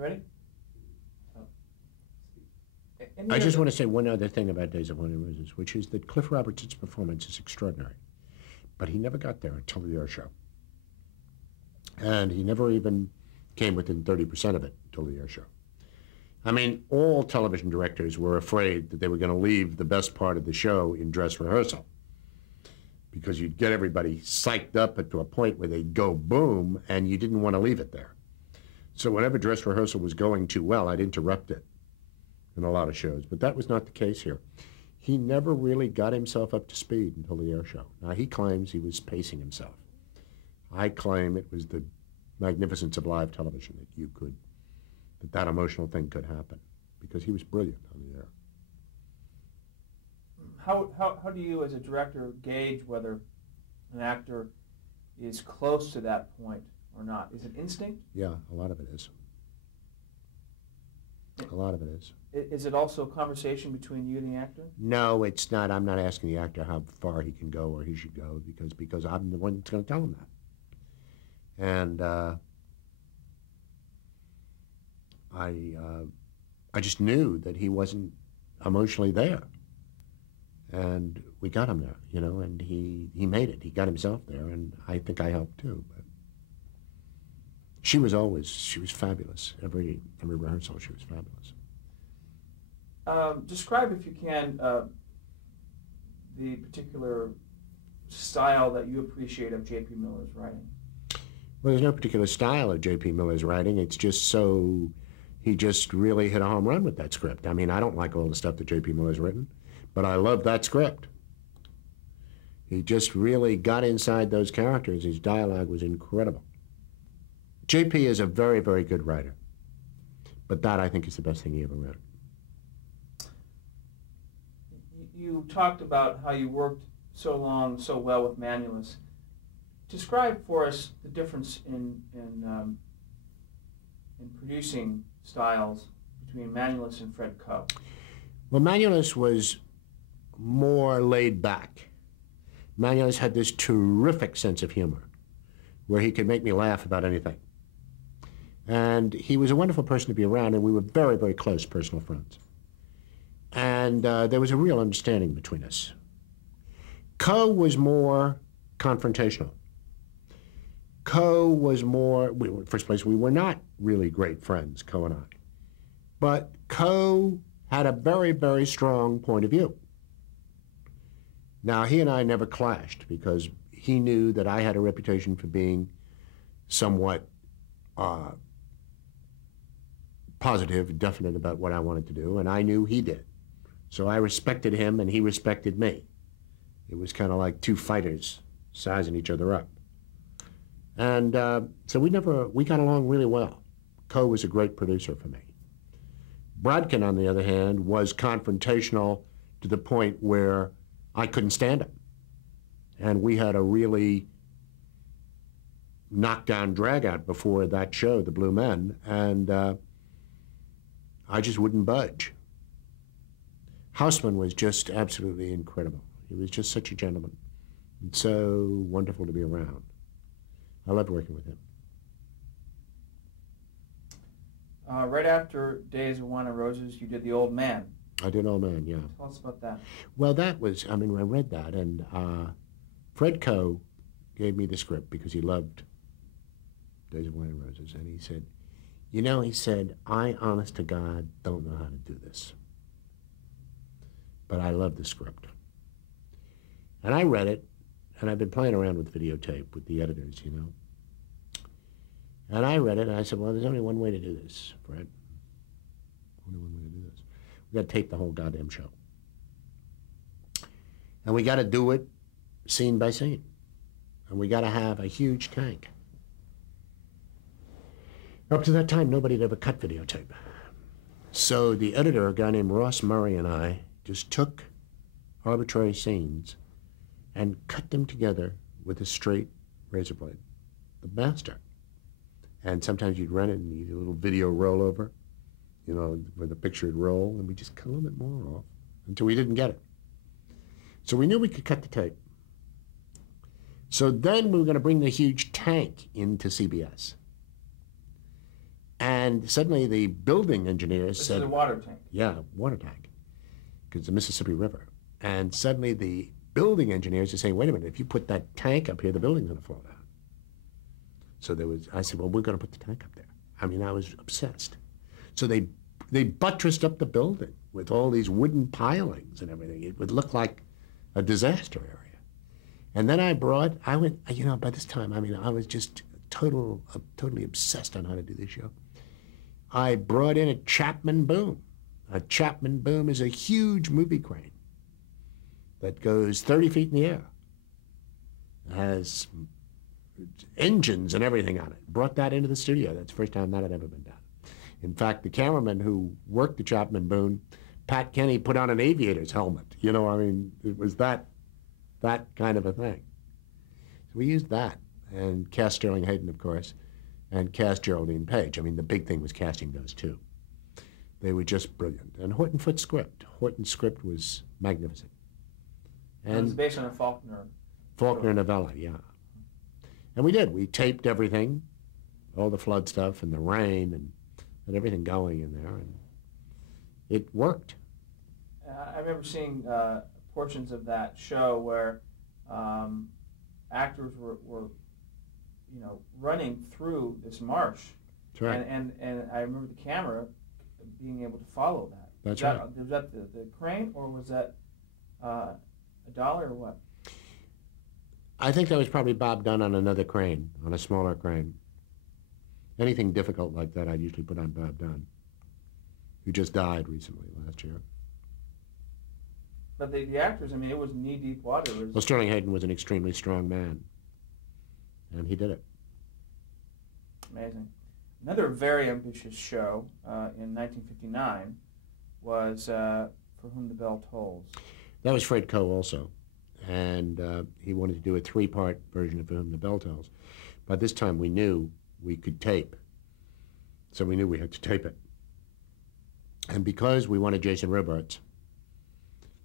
You ready? I just want to say one other thing about Days of Wine and Roses, which is that Cliff Robertson's performance is extraordinary. But he never got there until the air show. And he never even came within 30% of it until the air show. I mean, all television directors were afraid that they were going to leave the best part of the show in dress rehearsal, because you'd get everybody psyched up to a point where they'd go boom, and you didn't want to leave it there. So whenever dress rehearsal was going too well, I'd interrupt it in a lot of shows. But that was not the case here. He never really got himself up to speed until the air show. Now, he claims he was pacing himself. I claim it was the magnificence of live television that emotional thing could happen, because he was brilliant on the air. How do you, as a director, gauge whether an actor is close to that point or not? Is it instinct? Yeah, a lot of it is. A lot of it is. Is it also a conversation between you and the actor? No, it's not. I'm not asking the actor how far he can go or he should go, because I'm the one that's going to tell him that. And I just knew that he wasn't emotionally there. And we got him there, you know, and he made it. He got himself there, and I think I helped too. But she was fabulous. Every rehearsal, she was fabulous. Describe, if you can, the particular style that you appreciate of J.P. Miller's writing. Well, there's no particular style of J.P. Miller's writing. It's just he just really hit a home run with that script. I mean, I don't like all the stuff that J.P. Miller's written, but I love that script. He just really got inside those characters. His dialogue was incredible. J.P. is a very, very good writer, but that, I think, is the best thing he ever wrote. You talked about how you worked so well with Manulis. Describe for us the difference in producing styles between Manulis and Fred Coe. Well, Manulis was more laid back. Manulis had this terrific sense of humor where he could make me laugh about anything. And he was a wonderful person to be around, and we were very, very close personal friends. And there was a real understanding between us. Coe was more confrontational. Coe was more, first place, we were not really great friends, Coe and I. But Coe had a very, very strong point of view. Now, he and I never clashed because he knew that I had a reputation for being somewhat positive, definite about what I wanted to do, and I knew he did. So I respected him, and he respected me. It was kind of like two fighters sizing each other up. And so we got along really well. Coe was a great producer for me. Brodkin, on the other hand, was confrontational to the point where I couldn't stand him. And we had a really knockdown drag-out before that show, The Blue Men, and I just wouldn't budge. Houseman was just absolutely incredible. He was just such a gentleman, and so wonderful to be around. I loved working with him. Right after Days of Wine and Roses, you did The Old Man. I did Old Man, yeah. Tell us about that. Well, that was, I mean, I read that, and Fred Coe gave me the script because he loved Days of Wine and Roses, and he said, you know, he said, I, honest to God, don't know how to do this, but I love the script. And I read it, and I've been playing around with videotape with the editors, you know. And I read it, and I said, well, there's only one way to do this, Fred. Only one way to do this. We got to tape the whole goddamn show. And we got to do it scene by scene. And we got to have a huge tank. Up to that time, nobody had ever cut videotape. So the editor, a guy named Ross Murray, and I just took arbitrary scenes and cut them together with a straight razor blade, the master. And sometimes you'd run it and you'd do a little video rollover, you know, where the picture would roll, and we just cut a little bit more off until we didn't get it. So we knew we could cut the tape. So then we were going to bring the huge tank into CBS. And And suddenly the building engineers This said, is a water tank. yeah, water tank, because the Mississippi River. And suddenly the building engineers are saying, wait a minute, if you put that tank up here, the building's going to fall down. So I said, well, we're going to put the tank up there. I mean, I was obsessed. So they buttressed up the building with all these wooden pilings and everything. It would look like a disaster area. And then I went, you know, by this time, I mean, I was just totally obsessed on how to do this show. I brought in a Chapman boom. A Chapman boom is a huge movie crane that goes 30 feet in the air. It has engines and everything on it. Brought that into the studio. That's the first time that had ever been done. In fact, the cameraman who worked the Chapman boom, Pat Kenny, put on an aviator's helmet. You know, I mean, it was that kind of a thing. So we used that and cast Sterling Hayden, of course, and cast Geraldine Page. I mean, the big thing was casting those two. They were just brilliant. And Horton Foote's script. Horton's script was magnificent. And it was based on a Faulkner novella, yeah. And we did. We taped everything, all the flood stuff and the rain and had everything going in there, and it worked. I remember seeing portions of that show where actors were, you know, running through this marsh. That's right. And I remember the camera being able to follow that. That's right. Was that the crane, or was that a dolly, or what? I think that was probably Bob Dunn on another crane, on a smaller crane. Anything difficult like that, I'd usually put on Bob Dunn, who just died recently, last year. But the actors, I mean, it was knee-deep water. Well, Sterling Hayden was an extremely strong man, and he did it. Amazing. Another very ambitious show in 1959 was For Whom the Bell Tolls. That was Fred Coe also, and he wanted to do a three-part version of For Whom the Bell Tolls. By this time, we knew we could tape, so we knew we had to tape it. And because we wanted Jason Robards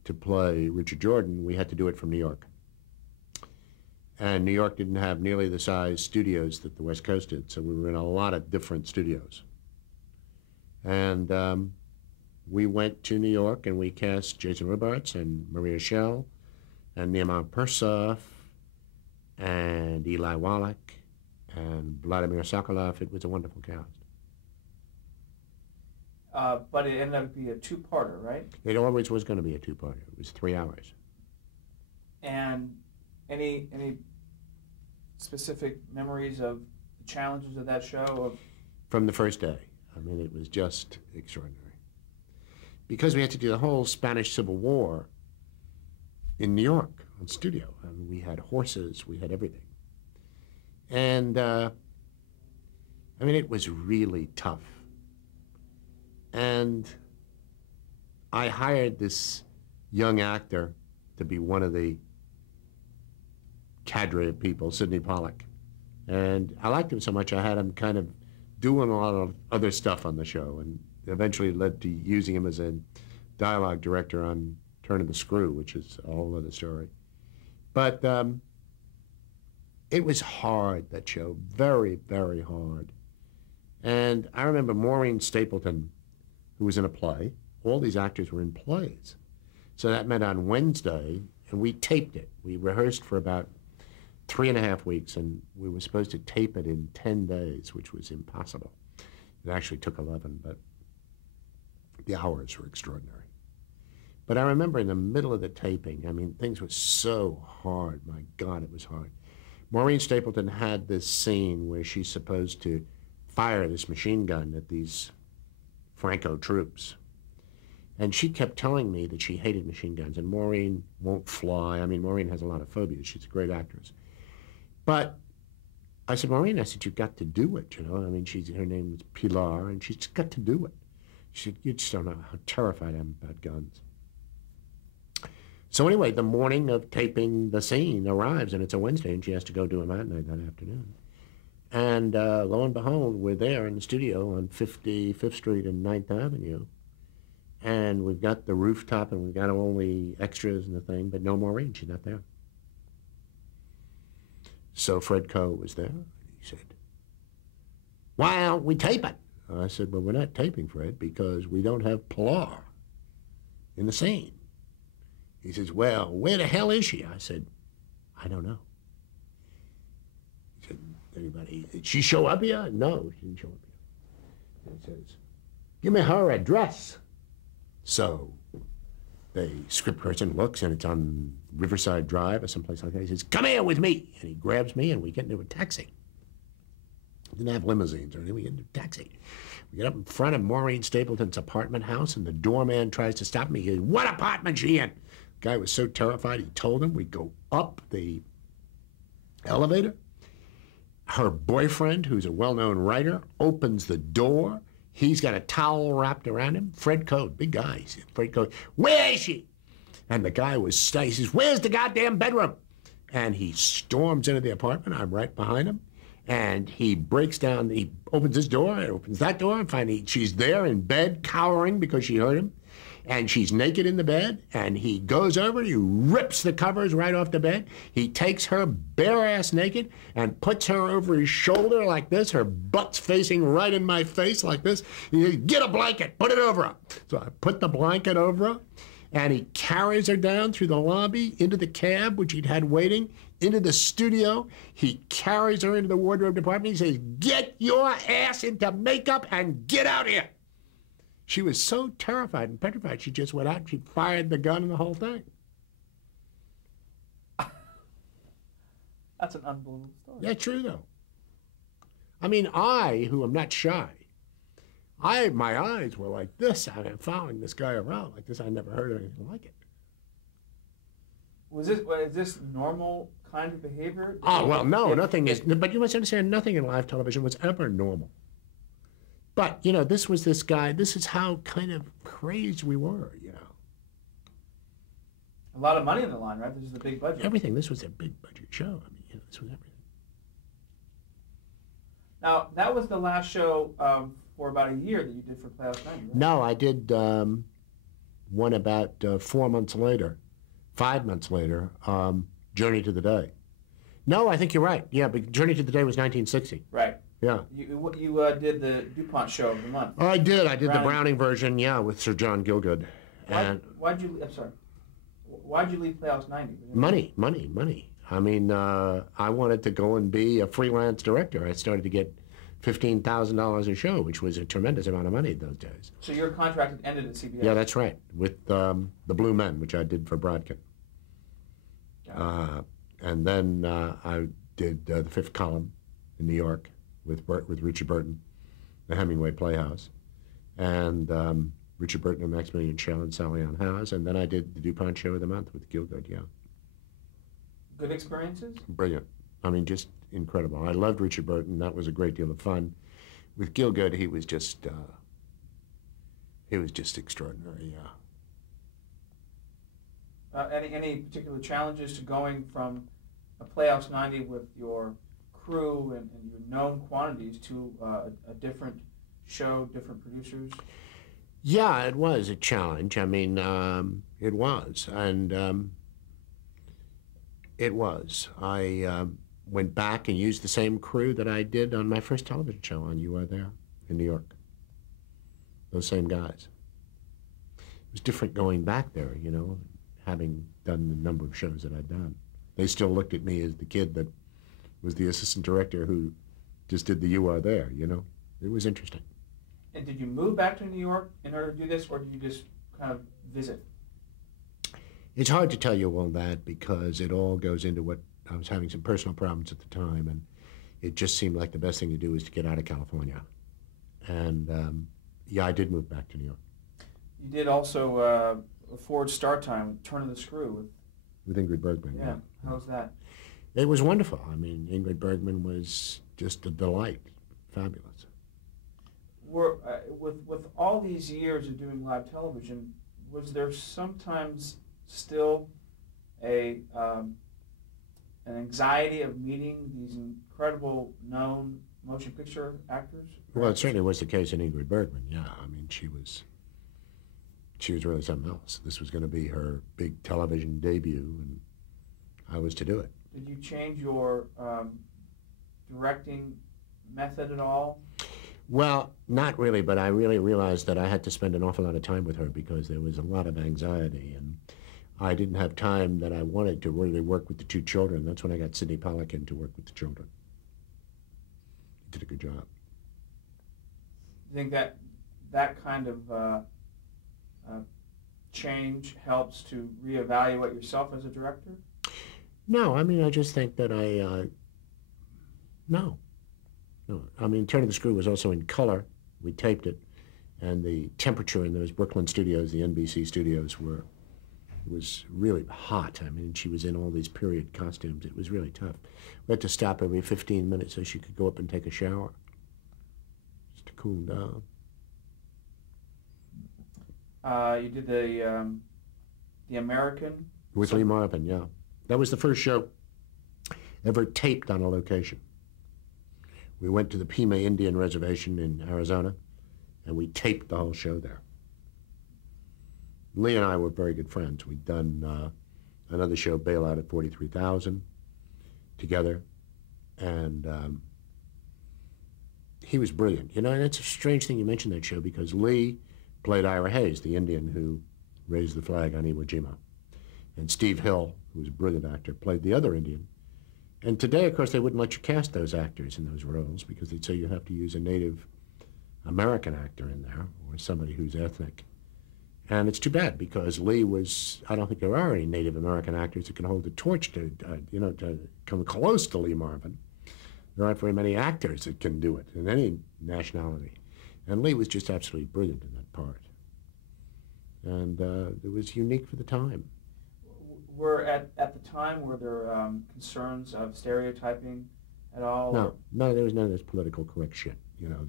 to play Richard Jordan, we had to do it from New York. And New York didn't have nearly the size studios that the West Coast did, so we were in a lot of different studios. And we went to New York and we cast Jason Robards and Maria Schell and Neiman Persoff and Eli Wallach and Vladimir Sokolov. It was a wonderful cast. But it ended up being a two-parter, right? It always was going to be a two-parter. It was 3 hours. And any specific memories of the challenges of that show? From the first day. I mean, it was just extraordinary. Because we had to do the whole Spanish Civil War in New York on studio. I mean, we had horses, we had everything. And, I mean, it was really tough. And I hired this young actor to be one of the cadre of people, Sidney Pollack. And I liked him so much I had him kind of doing a lot of other stuff on the show, and eventually led to using him as a dialogue director on Turn of the Screw, which is a whole other story. But it was hard, that show, very, very hard. And I remember Maureen Stapleton, who was in a play. All these actors were in plays. So that meant on Wednesday, and we taped it. We rehearsed for about 3.5 weeks, and we were supposed to tape it in 10 days, which was impossible. It actually took 11, but the hours were extraordinary. But I remember in the middle of the taping, I mean, things were so hard. My God, it was hard. Maureen Stapleton had this scene where she's supposed to fire this machine gun at these Franco troops. And she kept telling me that she hated machine guns, and Maureen won't fly. I mean, Maureen has a lot of phobias. She's a great actress. But I said, Maureen, I said, you've got to do it, you know. I mean, her name was Pilar, and she's got to do it. She said, you just don't know how terrified I am about guns. So anyway, the morning of taping the scene arrives, and it's a Wednesday, and she has to go do a matinee that afternoon. And lo and behold, we're there in the studio on 55th Street and 9th Avenue. And we've got the rooftop, and we've got all the extras and the thing, but no Maureen, she's not there. So Fred Coe was there, and he said, why don't we tape it? I said, well, we're not taping, Fred, because we don't have Pilar in the scene. He says, well, where the hell is she? I said, I don't know. He said, anybody, did she show up here? No, she didn't show up here. He says, give me her address. So the script person looks, and it's on Riverside Drive or someplace like that. He says, come here with me. And he grabs me, and we get into a taxi. Didn't have limousines or anything. We get into a taxi. We get up in front of Maureen Stapleton's apartment house, and the doorman tries to stop me. He goes, what apartment's she in? The guy was so terrified, he told him. We go up the elevator. Her boyfriend, who's a well-known writer, opens the door. He's got a towel wrapped around him. Fred Code, big guy. He said, Fred Code, where is she? And the guy was, he says, where's the goddamn bedroom? And he storms into the apartment. I'm right behind him. And he breaks down, he opens his door, opens that door, and finally she's there in bed, cowering because she heard him. And she's naked in the bed, and he goes over, he rips the covers right off the bed. He takes her bare ass naked and puts her over his shoulder like this, her butt's facing right in my face like this. He says, get a blanket, put it over her. So I put the blanket over her, and he carries her down through the lobby into the cab, which he'd had waiting, into the studio. He carries her into the wardrobe department. He says, get your ass into makeup and get out here. She was so terrified and petrified, she just went out and she fired the gun and the whole thing. That's an unbelievable story. Yeah, true, though. I mean, who am not shy, my eyes were like this. I'm following this guy around like this. I never heard of anything like it. Is this normal kind of behavior? Oh, well, no, nothing is. But you must understand, nothing in live television was ever normal. But, you know, this was this guy. This is how kind of crazed we were, you know. A lot of money in the line, right? This is a big budget. Everything. This was a big budget show. I mean, you know, this was everything. Now, that was the last show for about a year that you did for Playhouse 90, right? No, I did one about 4 months later, 5 months later, Journey to the Day. No, I think you're right. Yeah, but Journey to the Day was 1960. Right. Yeah. You did the DuPont show of the month. Oh, I did. I did the Browning version, yeah, with Sir John Gielgud. Why'd you leave Playhouse 90? Money. I mean, I wanted to go and be a freelance director. I started to get $15,000 a show, which was a tremendous amount of money in those days. So your contract had ended at CBS? Yeah, that's right, with The Blue Men, which I did for Brodkin. And then I did The Fifth Column in New York with Richard Burton, the Hemingway Playhouse, and Richard Burton and Maximilian Schell and Sally Ann Howes, and then I did the DuPont Show of the Month with Gielgud, yeah. Good experiences? Brilliant. I mean, just incredible. I loved Richard Burton. That was a great deal of fun. With Gielgud, he was just extraordinary, yeah. Any particular challenges to going from a Playhouse 90 with your crew and your known quantities to a different show, different producers? Yeah, it was a challenge. I mean, it was. And it was. I went back and used the same crew that I did on my first television show on You Are There in New York. Those same guys. It was different going back there, you know, having done the number of shows that I'd done. They still looked at me as the kid that was the assistant director who just did the You Are There, you know. It was interesting. And did you move back to New York in order to do this, or did you just kind of visit? It's hard to tell you all that because it all goes into what I was having some personal problems at the time, and it just seemed like the best thing to do was to get out of California. And yeah, I did move back to New York. You did also a Forward Start Time, Turn of the Screw. With Ingrid Bergman. Yeah. How was that? It was wonderful. I mean, Ingrid Bergman was just a delight. Fabulous. With all these years of doing live television, was there sometimes still an anxiety of meeting these incredible known motion picture actors? Well, it certainly was the case in Ingrid Bergman, yeah. I mean, she was really something else. This was going to be her big television debut, and I was to do it. Did you change your directing method at all? Well, not really, but I really realized that I had to spend an awful lot of time with her because there was a lot of anxiety, and I didn't have time that I wanted to really work with the two children. That's when I got Sidney Pollack in to work with the children. He did a good job. You think that that kind of change helps to reevaluate yourself as a director? No, I mean, I just think that no. No, I mean, Turn of the Screw was also in color. We taped it, and the temperature in those Brooklyn studios, the NBC studios, was really hot. I mean, she was in all these period costumes. It was really tough. We had to stop every 15 minutes so she could go up and take a shower, just to cool down. You did the American With Lee Marvin, yeah. That was the first show ever taped on a location. We went to the Pima Indian Reservation in Arizona, and we taped the whole show there. Lee and I were very good friends. We'd done another show, Bailout at 43,000, together, and he was brilliant. You know, and it's a strange thing you mention that show because Lee played Ira Hayes, the Indian who raised the flag on Iwo Jima, and Steve Hill, who was a brilliant actor, played the other Indian. And today, of course, they wouldn't let you cast those actors in those roles because they'd say you have to use a Native American actor in there or somebody who's ethnic. And it's too bad because Lee was, I don't think there are any Native American actors that can hold the torch to, to come close to Lee Marvin. There aren't very many actors that can do it in any nationality. And Lee was just absolutely brilliant in that part. And it was unique for the time. At the time, were there concerns of stereotyping at all? No, there was none of this political correct shit. You know,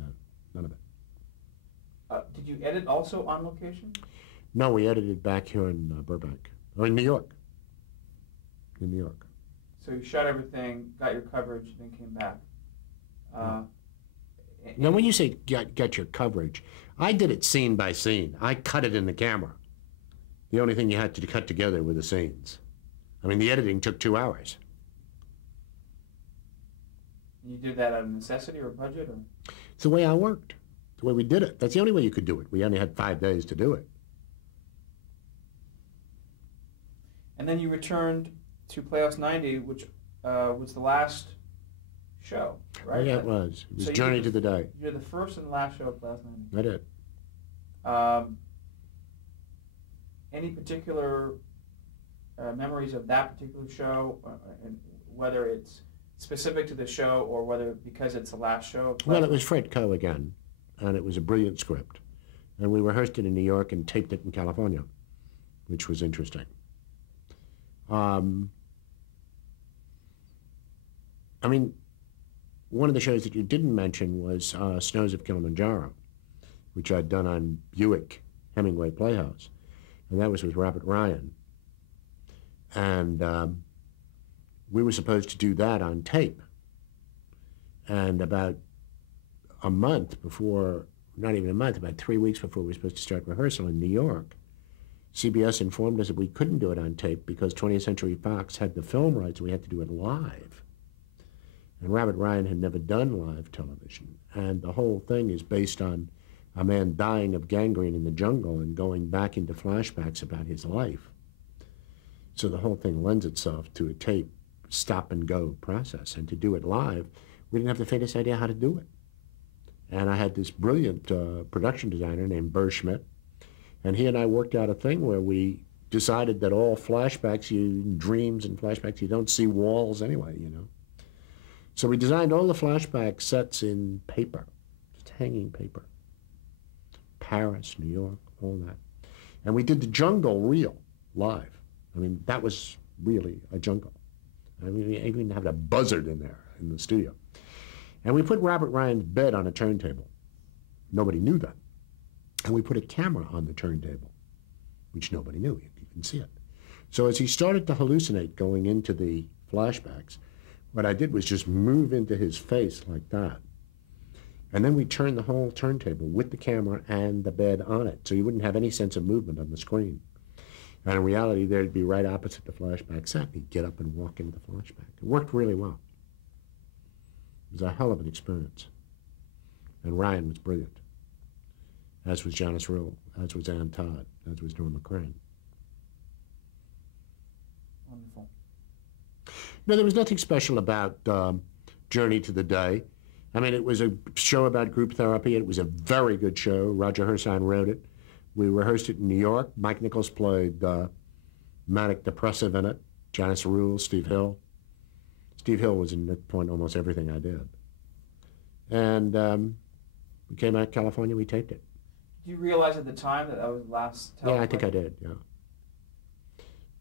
none of it. Did you edit also on location? No, we edited back here in Burbank, or in New York. In New York. So you shot everything, got your coverage, then came back. Now, when you say get your coverage, I did it scene by scene. I cut it in the camera. The only thing you had to cut together were the scenes. I mean, the editing took 2 hours. You did that out of necessity or budget? Or? It's the way I worked. It's the way we did it. That's the only way you could do it. We only had 5 days to do it. And then you returned to Playhouse 90, which was the last show, right? Yeah, it was. It was so Journey to the Day. You're the first and last show of Playhouse 90. I did. Any particular memories of that particular show, and whether it's specific to the show or whether because it's the last show? Well, it was Fred Coe again, and it was a brilliant script. And we rehearsed it in New York and taped it in California, which was interesting. I mean, one of the shows that you didn't mention was Snows of Kilimanjaro, which I'd done on Buick Hemingway Playhouse. And that was with Robert Ryan. And we were supposed to do that on tape. And about a month before, not even a month, about 3 weeks before we were supposed to start rehearsal in New York, CBS informed us that we couldn't do it on tape because 20th Century Fox had the film rights. We had to do it live. And Robert Ryan had never done live television. And the whole thing is based on a man dying of gangrene in the jungle and going back into flashbacks about his life. So the whole thing lends itself to a tape stop-and-go process. And to do it live, we didn't have the faintest idea how to do it. And I had this brilliant production designer named Burr Schmidt, and he and I worked out a thing where we decided that all flashbacks, dreams and flashbacks, you don't see walls anyway, you know. So we designed all the flashback sets in paper, just hanging paper. Paris, New York, all that. And we did the jungle real, live. I mean, that was really a jungle. I mean, we even had a buzzard in there in the studio. And we put Robert Ryan's bed on a turntable. Nobody knew that. And we put a camera on the turntable, which nobody knew. You couldn't see it. So as he started to hallucinate going into the flashbacks, what I did was just move into his face like that. And then we turned the whole turntable with the camera and the bed on it, so you wouldn't have any sense of movement on the screen. And in reality, there'd be right opposite the flashback set. He'd get up and walk into the flashback. It worked really well. It was a hell of an experience. And Ryan was brilliant, as was Janice Rule, as was Ann Todd, as was Norma Crane. Wonderful. No, there was nothing special about Journey to the Day. I mean, it was a show about group therapy. It was a very good show. Roger Herstein wrote it. We rehearsed it in New York. Mike Nichols played manic depressive in it. Janice Rule, Steve Hill. Steve Hill was in that point almost everything I did. And we came out to California, we taped it. Did you realize at the time that was the last Yeah, I think I did, yeah.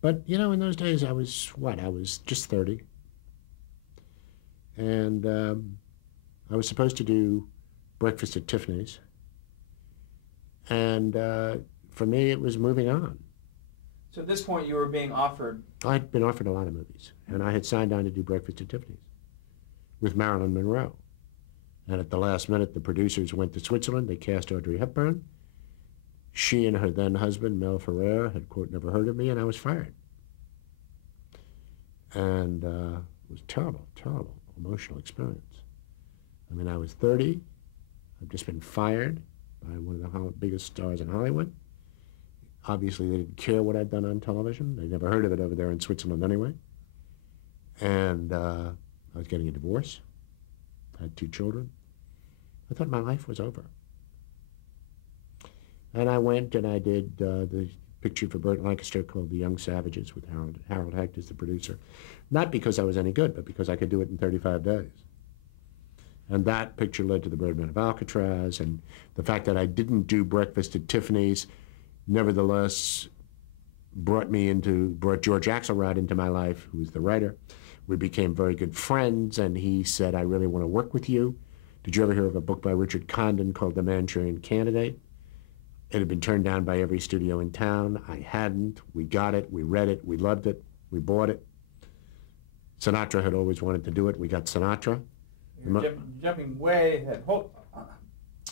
But, you know, in those days I was, I was just 30. And I was supposed to do Breakfast at Tiffany's. And for me, it was moving on. So at this point, you were being offered... I'd been offered a lot of movies, and I had signed on to do Breakfast at Tiffany's with Marilyn Monroe. And at the last minute, the producers went to Switzerland. They cast Audrey Hepburn. She and her then husband, Mel Ferrer, had, quote, never heard of me, and I was fired. And it was terrible, terrible emotional experience. I mean, I was 30. I've just been fired by one of the biggest stars in Hollywood. Obviously, they didn't care what I'd done on television. They never heard of it over there in Switzerland anyway. And I was getting a divorce. I had 2 children. I thought my life was over. And I went and I did the picture for Burt Lancaster called The Young Savages with Harold Hecht as the producer. Not because I was any good, but because I could do it in 35 days. And that picture led to The Birdman of Alcatraz, and the fact that I didn't do Breakfast at Tiffany's nevertheless brought George Axelrod into my life, who was the writer. We became very good friends, and he said, I really want to work with you. Did you ever hear of a book by Richard Condon called The Manchurian Candidate? It had been turned down by every studio in town. I hadn't. We got it. We read it. We loved it. We bought it. Sinatra had always wanted to do it. We got Sinatra. You're jumping way ahead.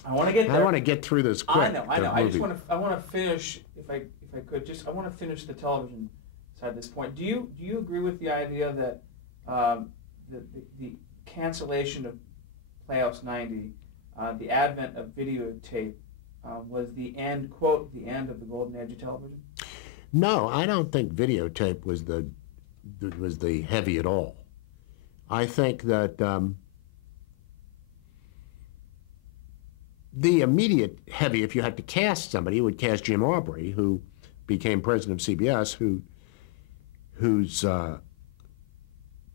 I want to get there. I want to get through this quick. I know. I want to finish, if I could, I want to finish the television side at this point. Do you agree with the idea that the cancellation of Playoffs 90, the advent of videotape, was the end, quote, the end of the golden age of television? No, I don't think videotape was the heavy at all. I think that the immediate heavy, if you had to cast somebody, you would cast Jim Aubrey, who became president of CBS, whose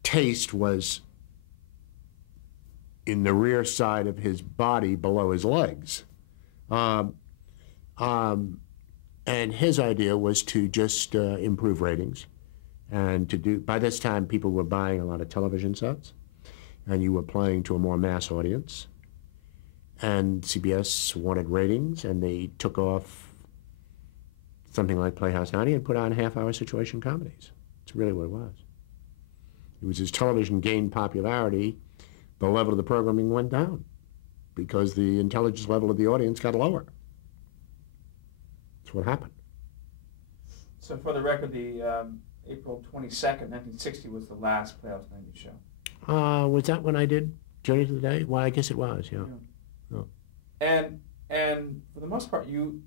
taste was in the rear side of his body below his legs. And his idea was to just improve ratings and to do, by this time people were buying a lot of television sets and you were playing to a more mass audience. And CBS wanted ratings, and they took off something like Playhouse 90 and put on half-hour situation comedies. That's really what it was. It was as television gained popularity, the level of the programming went down because the intelligence level of the audience got lower. That's what happened. So for the record, the April 22nd, 1960 was the last Playhouse 90 show. Was that when I did Journey to the Day? Well, I guess it was, yeah. Oh. And for the most part, you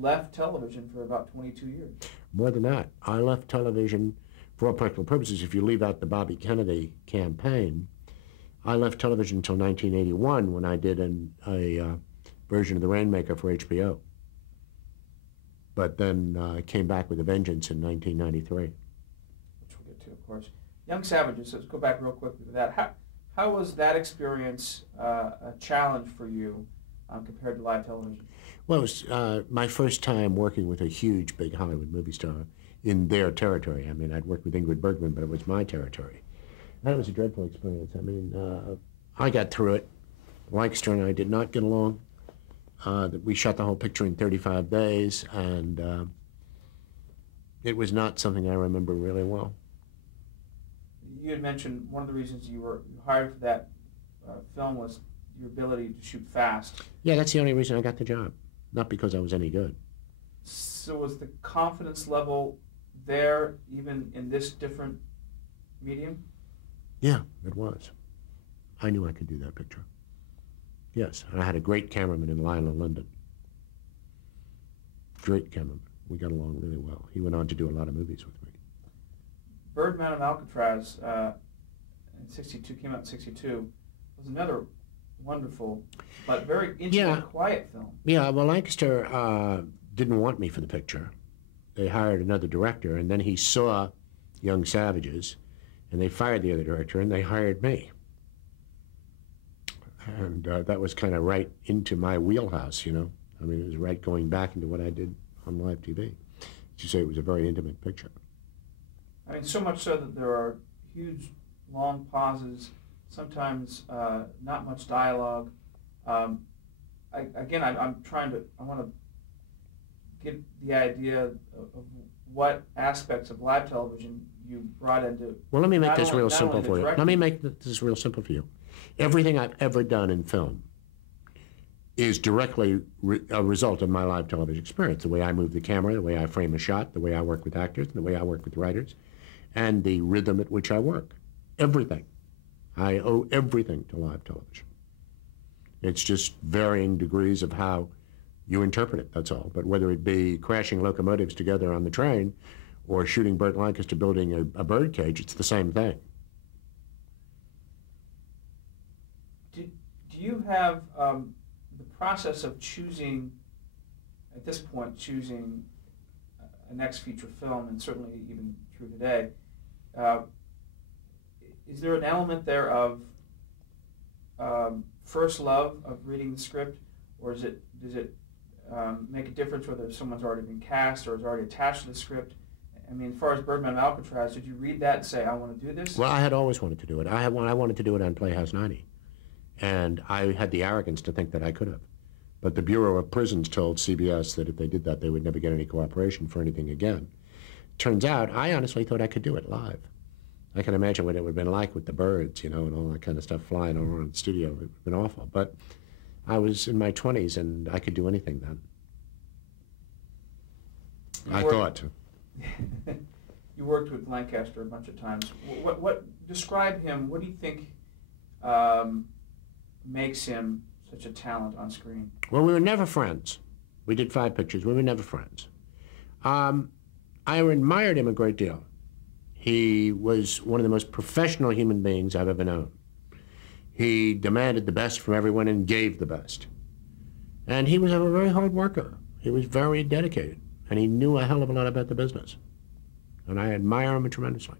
left television for about 22 years. More than that. I left television for all practical purposes. If you leave out the Bobby Kennedy campaign, I left television until 1981 when I did a version of The Rainmaker for HBO. But then I came back with a vengeance in 1993. Which we'll get to, of course. Young Savages, let's go back real quickly to that. How was that experience a challenge for you compared to live television? Well, it was my first time working with a huge, big Hollywood movie star in their territory. I mean, I'd worked with Ingrid Bergman, but it was my territory. And it was a dreadful experience. I mean, I got through it. Lancaster and I did not get along. We shot the whole picture in 35 days, and it was not something I remember really well. You had mentioned one of the reasons you were hired for that film was your ability to shoot fast. Yeah, that's the only reason I got the job, not because I was any good. So was the confidence level there even in this different medium? Yeah, it was. I knew I could do that picture. Yes, I had a great cameraman in Lionel Linden. Great cameraman. We got along really well. He went on to do a lot of movies with me. Birdman of Alcatraz in '62, came out in '62, was another wonderful but very intimate, quiet film. Yeah, well, Lancaster didn't want me for the picture. They hired another director, and then he saw Young Savages, and they fired the other director, and they hired me. And that was kind of right into my wheelhouse, you know. I mean, it was right going back into what I did on live TV. As you say, it was a very intimate picture. I mean, so much so that there are huge, long pauses, sometimes not much dialogue. I'm trying to, I want to get the idea of what aspects of live television you brought into. Well, let me make this real simple for you. Let me make this real simple for you. Everything I've ever done in film is directly a result of my live television experience. The way I move the camera, the way I frame a shot, the way I work with actors, the way I work with writers, and the rhythm at which I work. Everything. I owe everything to live television. It's just varying degrees of how you interpret it, that's all. But whether it be crashing locomotives together on the train or shooting Burt Lancaster building a bird cage, it's the same thing. Do you have the process of choosing, at this point, choosing a next feature film, and certainly even through today, is there an element there of first love of reading the script, or does it make a difference whether someone's already been cast or is already attached to the script? I mean, as far as Birdman of Alcatraz, did you read that and say, I want to do this? Well, I had always wanted to do it. I wanted to do it on Playhouse 90. And I had the arrogance to think that I could have. But the Bureau of Prisons told CBS that if they did that, they would never get any cooperation for anything again. Turns out, I honestly thought I could do it live. I can imagine what it would have been like with the birds, you know, and all that kind of stuff flying all around the studio. It would have been awful. But I was in my 20s, and I could do anything then. I thought. You worked with Lancaster a bunch of times. Describe him. What do you think makes him such a talent on screen? Well, we were never friends. We did 5 pictures. We were never friends. I admired him a great deal. He was one of the most professional human beings I've ever known. He demanded the best from everyone and gave the best. And he was a very hard worker. He was very dedicated, and he knew a hell of a lot about the business. And I admire him tremendously.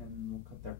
And we'll cut there.